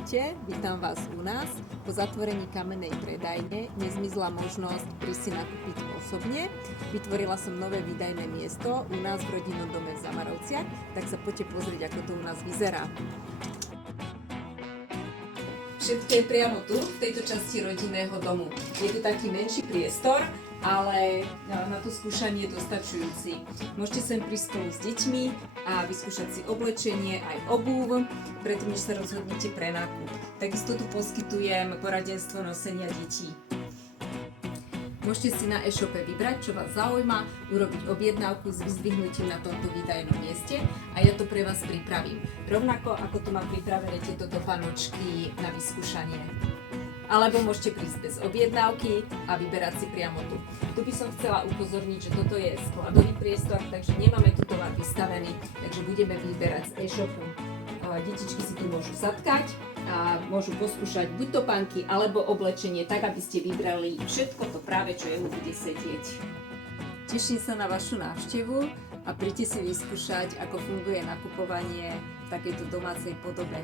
Ahojte, vítam vás u nás. Po zatvorení kamennej predajne nezmizla možnosť prísť si nakúpiť osobne. Vytvorila som nové výdajné miesto u nás v rodinnom dome v Zamarovciach, tak sa poďte pozrieť, ako to u nás vyzerá. Všetko je priamo tu, v tejto časti rodinného domu. Je tu taký menší priestor, ale na to skúšanie je dostačujúci. Môžete sem prísť spolu s deťmi a vyskúšať si oblečenie aj obuv, predtým než sa rozhodnete pre nákup. Takisto tu poskytujem poradenstvo nosenia detí. Môžete si na e-shope vybrať, čo vás zaujíma, urobiť objednávku s vyzdvihnutím na tomto výdajnom mieste a ja to pre vás pripravím. Rovnako ako tu mám pripravené tieto dopanočky na vyskúšanie. Alebo môžete prísť bez objednávky a vyberať si priamo tu. Tu by som chcela upozorniť, že toto je skladový priestor, takže nemáme tu tovar vystavený, takže budeme vyberať z e-shopu. Detičky si tu môžu sadkať a môžu poskúšať buď topánky alebo oblečenie, tak aby ste vybrali všetko to práve, čo jemu bude sedieť. Teším sa na vašu návštevu a príďte si vyskúšať, ako funguje nakupovanie v takejto domácej podobe.